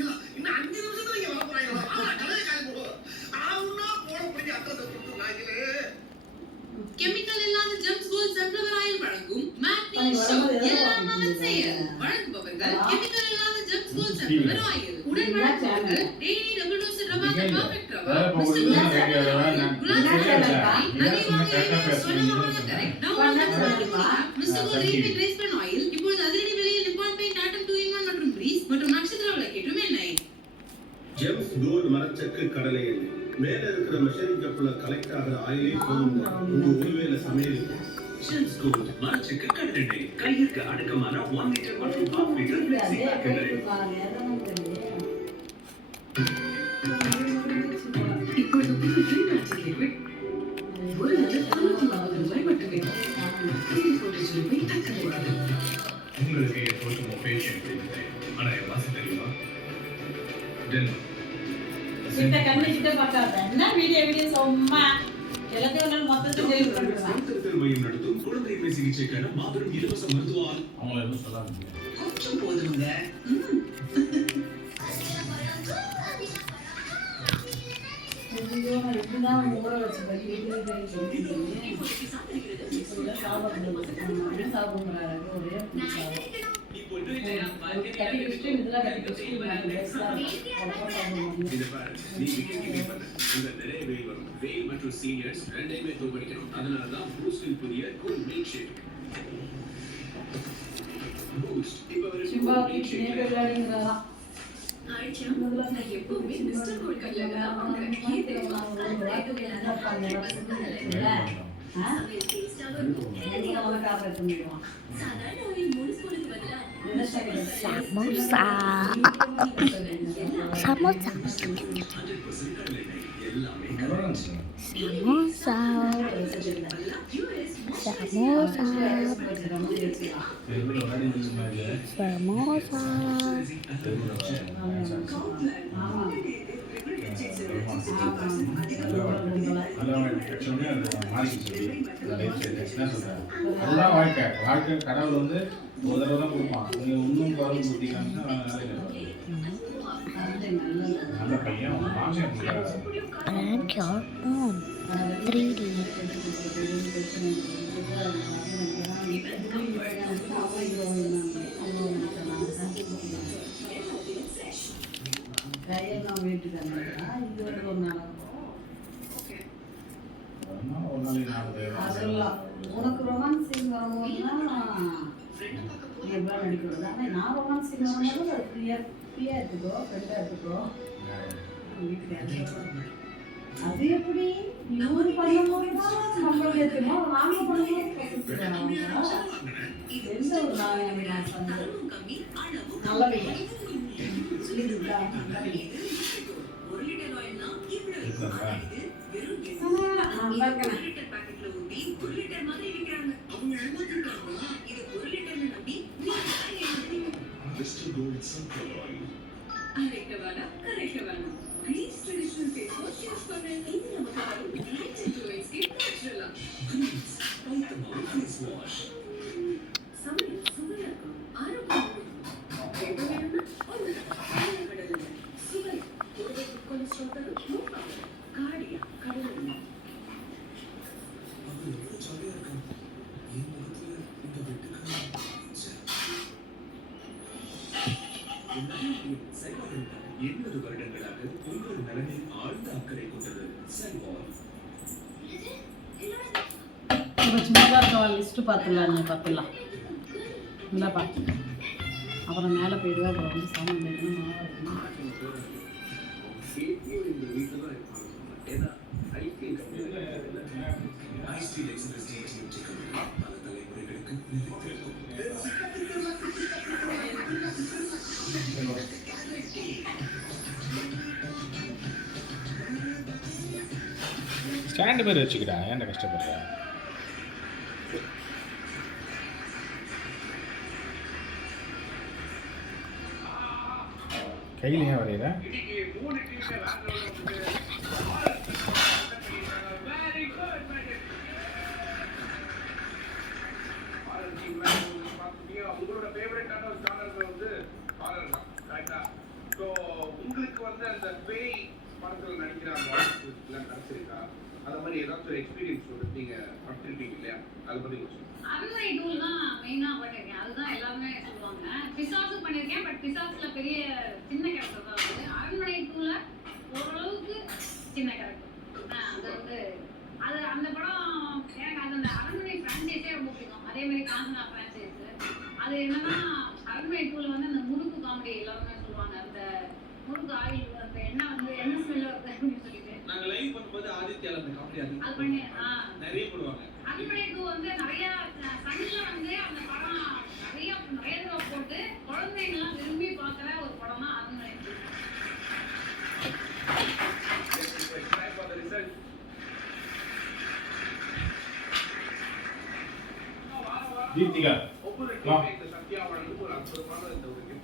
இன்னும் 5 நிமிஷத்துல இங்க வர போறாங்க. கலையை காலி போடுவோம். ஆவுன்னா போட போய் அட்ரஸ் கொடுத்துருந்தாங்களே. கெமிக்கல் இல்லாத ஜெம்ஸ் கோல்ட் சன்ஃப்ளவர் ஆயில் வழங்கும் மேட்னி ஷோ எல்லாம் அவன் செய்ய வழங்குபவர்கள் கெமிக்கல் இல்லாத ஜெம்ஸ் கோல்ட் சன்ஃப்ளவர் ஆயில் உடன் வழங்குபவர்கள் daily double dose rava perfect rava mister gold refill rice bran oil இப்பொழுது அதிரடி விலையில் நிப்பான் பெயிண்ட் ஆட்டம் 2 in 1 மற்றும் கிரீஸ் மற்றும் நட்சத்திர விளக்கேற்றும் எண்ணெய். ஜெம்ஸ் கோல்ட் மரச்செக்கு கடலை எண்ணெய் மேல இருக்கிற மெஷரிங் கப்ல கலெக்ட் ஆகிற ஆயிலே போதும் உங்க ஒருவேளை சமையலுக்கு. ஜெம்ஸ் கோல்ட் மரச்செக்கு கடலெண்ணெய் கையிற்கு அடக்கமான 1 லிட்டர் மற்றும் 1/2 லிட்டர் ஃப்ளெக்ஸி பேக்குகள். இப்பொழுது ஃப்ரீ மேஜிக் லிக்விட் ஒரு லிட்டர் 99 ரூபாய் மட்டுமே. இது போட்டு சுருப்பை தக்கலைக்கிறது. உங்களுக்கு எப்போதும் பேஷண்ட் இல்லை. ஆனால் என் வாசி தெரியுமா? சிட்ட கண்ணிட்ட பார்க்காத என்ன வீடியோ சும்மா எல்லாத்தையும் மொத்தத்தை டெலிவரி பண்ணுவாங்க. மையம் நடத்தும் குழந்தையின்மை சிகிச்சைக்கான மாபெரும் இலவச மருத்துவ அவங்கள எதுவும் சொல்லாதீங்க. கொஞ்சம் போதுங்க. எப்படிதான் ஊற வச்ச படி வீட்டில் சாப்பிடுறாரு ஒரே எப்பவுமே மிஸ்டர் கோல்ட் கல்யாணம் samosa samosa samosa samosa samosa அதுதான் வாழ்க்கை. வாழ்க்கை கடவுள் வந்து ஒரு தடவை தான் கொடுப்பான். நீங்கள் இன்னும் கவனம் கொடுத்தீங்கன்னா நல்ல பையன் and your own 3D உனக்கு ரொமான்ஸ் சீன் வரும்போதுதான் எவ்வளோ நடிக்கிறது. ஆனால் நான் ரொமான்ஸ் சீன் வரும்போது அது ஃப்ரீயாக எடுத்துக்கோ, ஃப்ரெண்டாக எடுத்துக்கோ. அது எப்படி இவரு பண்ணும்போது தான் நம்மளுக்கு எடுத்துக்கோ, நாங்கள் பண்ணும்போது எந்த ஒரு நான் சொன்னது நல்ல பையன் லிஸ்ட்டு பார்த்துடலாம். பார்த்துடலாம் இல்லை பார்த்து அப்புறம் மேலே போயிடுவா. அப்புறம் வந்து சாமான் ஸ்டாண்டு பேர் வச்சுக்கிட்டா ஏன்டா கஷ்டப்படுற? கையில் ஏன் வரையிற? உங்களோட ஃபேவரட்டான ஒரு சேனல் வந்து ஃபாலோ தான் கரெக்டா. ஸோ உங்களுக்கு வந்து அந்த பேய் படத்துல நடிக்கிற வாய்ப்பு எல்லாம் கிடைச்சிருக்கா? அந்த மாதிரி ஏதாச்சும் ஒரு எக்ஸ்பீரியன்ஸ் வந்து நீங்க பட்டிருக்கீங்க இல்லையா? அதை பத்தி கொஞ்சம் அரண்மனை 2 தான் மெயினா பண்ணிருக்கேன். அதுதான் எல்லாருமே சொல்லுவாங்க. பிசாசு பண்ணிருக்கேன். பட் பிசாசுல பெரிய சின்ன கேரக்டர் தான் அது. அரண்மனை 2ல ஓரளவுக்கு சின்ன கேரக்டர். அது வந்து அது அந்த படம் எனக்கு அந்த அரண்மனை பிரான்ச்சைஸே ரொம்ப பிடிக்கும். அதே மாதிரி காஞ்சனா பிரான்ச்சைஸ். அது என்னன்னா அரண்மனை 2ல வந்து அந்த முறுக்கு காமெடி எல்லாருமே சொல்லுவாங்க. அந்த முறுக்கு ஆயில் அந்த எண்ணெய் வந்து என்ன ஸ்மெல் வருது அப்படின்னு சொல்லிட்டு நாங்க லைவ் பண்ணும்போது ஆதித்யால அந்த காமெடி அது பண்ணி நிறைய போடுவாங்க. அரண்மனை 2 வந்து நிறைய சன்ல வந்து அந்த படம் நிறைய தடவை போட்டு குழந்தைங்க எல்லாம் விரும்பி பார்க்குற ஒரு படம் தான் அரண்மனை 2. தீபிகா ஒவ்வொரு டீமே இந்த சத்யா வழங்கும் ஒரு அற்புதமான இந்த ஒரு gift